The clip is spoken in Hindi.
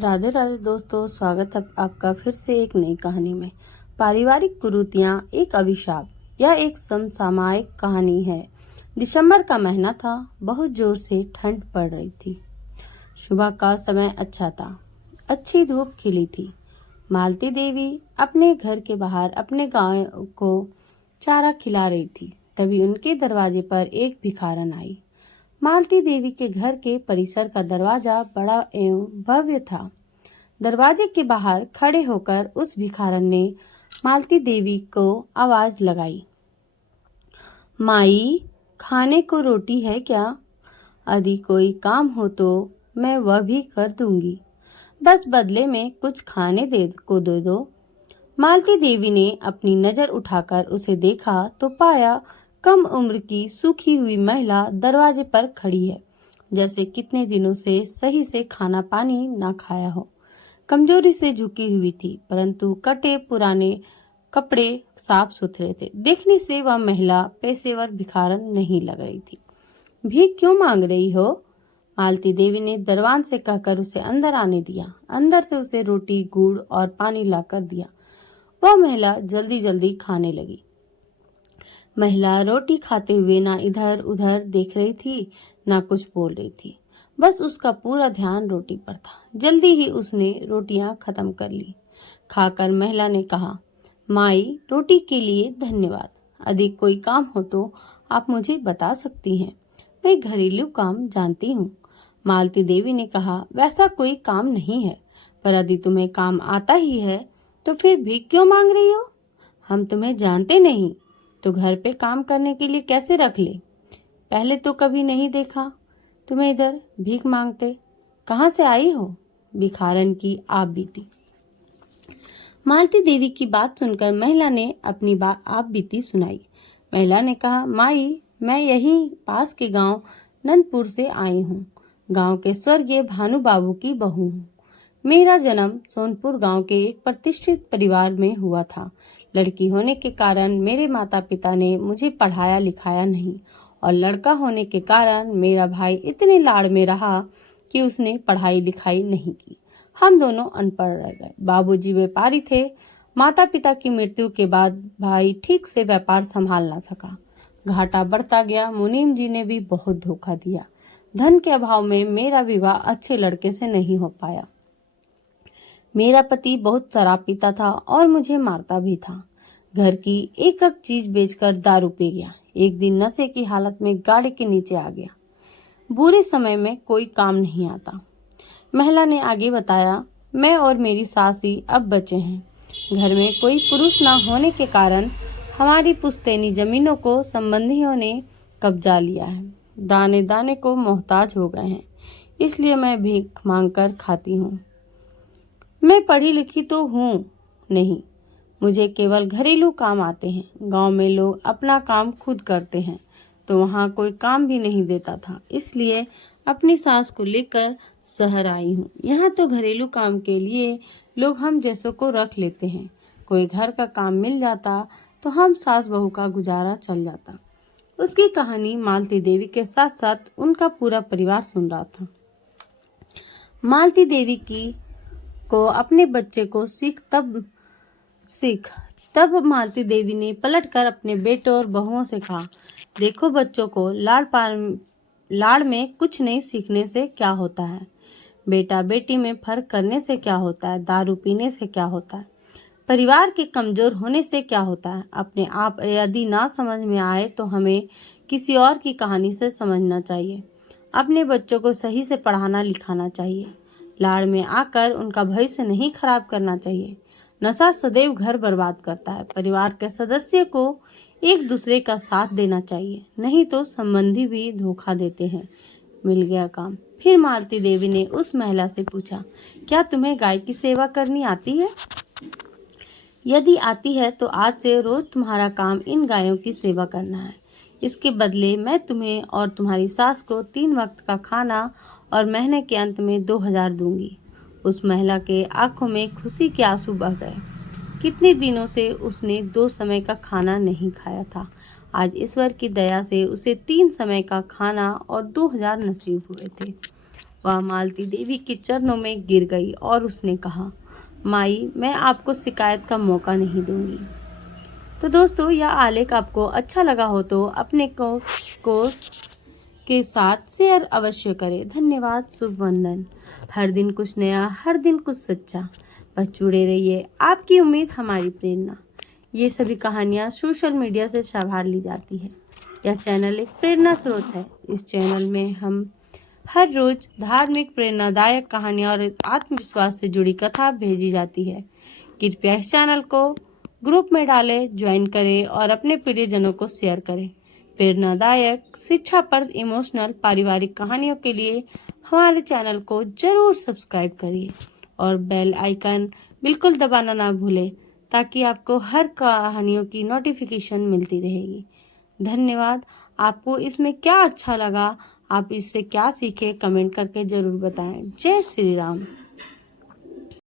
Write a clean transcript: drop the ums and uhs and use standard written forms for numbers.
राधे राधे दोस्तों, स्वागत है आपका फिर से एक नई कहानी में। पारिवारिक कुरीतियां एक अभिशाप। यह एक समसामयिक कहानी है। दिसंबर का महीना था। बहुत जोर से ठंड पड़ रही थी। सुबह का समय अच्छा था। अच्छी धूप खिली थी। मालती देवी अपने घर के बाहर अपने गाय को चारा खिला रही थी। तभी उनके दरवाजे पर एक भिखारन आई। मालती देवी के घर के परिसर का दरवाजा बड़ा एवं भव्य था। दरवाजे के बाहर खड़े होकर उस भिखारन ने मालती देवी को आवाज लगाई, माई, खाने को रोटी है क्या? यदि कोई काम हो तो मैं वह भी कर दूंगी। बस बदले में कुछ खाने दे दो। मालती देवी ने अपनी नजर उठाकर उसे देखा तो पाया कम उम्र की सूखी हुई महिला दरवाजे पर खड़ी है, जैसे कितने दिनों से सही से खाना पानी ना खाया हो। कमजोरी से झुकी हुई थी, परंतु कटे पुराने कपड़े साफ सुथरे थे। देखने से वह महिला पेशेवर भिखारन नहीं लग रही थी। भीख क्यों मांग रही हो? मालती देवी ने दरवान से कहकर उसे अंदर आने दिया। अंदर से उसे रोटी, गुड़ और पानी लाकर दिया। वह महिला जल्दी जल्दी खाने लगी। महिला रोटी खाते हुए ना इधर उधर देख रही थी, ना कुछ बोल रही थी। बस उसका पूरा ध्यान रोटी पर था। जल्दी ही उसने रोटियां खत्म कर ली। खाकर महिला ने कहा, माई, रोटी के लिए धन्यवाद। यदि कोई काम हो तो आप मुझे बता सकती हैं। मैं घरेलू काम जानती हूँ। मालती देवी ने कहा, वैसा कोई काम नहीं है, पर यदि तुम्हें काम आता ही है तो फिर भीख क्यों मांग रही हो? हम तुम्हें जानते नहीं तो घर पे काम करने के लिए कैसे रख ले? पहले तो कभी नहीं देखा तुम्हें इधर भीख मांगते। कहाँ से आई हो? भिखारन की आप बीती। मालती देवी की बात सुनकर महिला ने अपनी बात आप बीती सुनाई। महिला ने कहा, माई, मैं यहीं पास के गांव नंदपुर से आई हूँ। गांव के स्वर्गीय भानु बाबू की बहू हूँ। मेरा जन्म सोनपुर गांव के एक प्रतिष्ठित परिवार में हुआ था। लड़की होने के कारण मेरे माता पिता ने मुझे पढ़ाया लिखाया नहीं, और लड़का होने के कारण मेरा भाई इतने लाड़ में रहा कि उसने पढ़ाई लिखाई नहीं की। हम दोनों अनपढ़ रह गए। बाबूजी व्यापारी थे। माता पिता की मृत्यु के बाद भाई ठीक से व्यापार संभाल ना सका। घाटा बढ़ता गया। मुनीम जी ने भी बहुत धोखा दिया। धन के अभाव में मेरा विवाह अच्छे लड़के से नहीं हो पाया। मेरा पति बहुत शराब पीता था और मुझे मारता भी था। घर की एक एक चीज बेचकर दारू पी गया। एक दिन नशे की हालत में गाड़ी के नीचे आ गया। बुरे समय में कोई काम नहीं आता। महिला ने आगे बताया, मैं और मेरी सास ही अब बचे हैं। घर में कोई पुरुष न होने के कारण हमारी पुश्तैनी जमीनों को संबंधियों ने कब्जा लिया है। दाने दाने को मोहताज हो गए हैं, इसलिए मैं भीख मांगकर खाती हूँ। मैं पढ़ी लिखी तो हूँ नहीं, मुझे केवल घरेलू काम आते हैं। गांव में लोग अपना काम खुद करते हैं, तो वहाँ कोई काम भी नहीं देता था, इसलिए अपनी सास को लेकर शहर आई हूँ। यहाँ तो घरेलू काम के लिए लोग हम जैसों को रख लेते हैं। कोई घर का काम मिल जाता तो हम सास बहू का गुजारा चल जाता। उसकी कहानी मालती देवी के साथ साथ उनका पूरा परिवार सुन रहा था। मालती देवी को अपने बच्चे को तब मालती देवी ने पलटकर अपने बेटों और बहुओं से कहा, देखो बच्चों को, लाड़ में कुछ नहीं सीखने से क्या होता है। बेटा बेटी में फर्क करने से क्या होता है। दारू पीने से क्या होता है। परिवार के कमजोर होने से क्या होता है। अपने आप यदि ना समझ में आए तो हमें किसी और की कहानी से समझना चाहिए। अपने बच्चों को सही से पढ़ाना लिखाना चाहिए। लाड़ में आकर उनका भविष्य नहीं खराब करना चाहिए। नशा सदैव घर बर्बाद करता है। परिवार के सदस्य को एक दूसरे का साथ देना चाहिए, नहीं तो संबंधी भी धोखा देते हैं। मिल गया काम। फिर मालती देवी ने उस महिला से पूछा, क्या तुम्हें गाय की सेवा करनी आती है? यदि आती है तो आज से रोज तुम्हारा काम इन गायों की सेवा करना है। इसके बदले मैं तुम्हें और तुम्हारी सास को 3 वक्त का खाना और महीने के अंत में 2000 दूंगी। उस महिला के आंखों में खुशी के आंसू बह गए। कितने दिनों से उसने 2 समय का खाना नहीं खाया था। आज ईश्वर की दया से उसे 3 समय का खाना और 2000 नसीब हुए थे। वह मालती देवी के चरणों में गिर गई और उसने कहा, माई, मैं आपको शिकायत का मौका नहीं दूंगी। तो दोस्तों, यह आलेख आपको अच्छा लगा हो तो अपने को के साथ शेयर अवश्य करें। धन्यवाद। शुभ वंदन। हर दिन कुछ नया, हर दिन कुछ सच्चा। बस जुड़े रहिए, आपकी उम्मीद हमारी प्रेरणा। ये सभी कहानियाँ सोशल मीडिया से संभाल ली जाती है। यह चैनल एक प्रेरणा स्रोत है। इस चैनल में हम हर रोज धार्मिक, प्रेरणादायक कहानियाँ और आत्मविश्वास से जुड़ी कथा भेजी जाती है। कृपया इस चैनल को ग्रुप में डालें, ज्वाइन करें और अपने प्रियजनों को शेयर करें। प्रेरणादायक, शिक्षाप्रद, इमोशनल, पारिवारिक कहानियों के लिए हमारे चैनल को जरूर सब्सक्राइब करिए और बेल आइकन बिल्कुल दबाना ना भूलें, ताकि आपको हर कहानियों की नोटिफिकेशन मिलती रहेगी। धन्यवाद। आपको इसमें क्या अच्छा लगा, आप इससे क्या सीखे, कमेंट करके जरूर बताएं। जय श्री राम।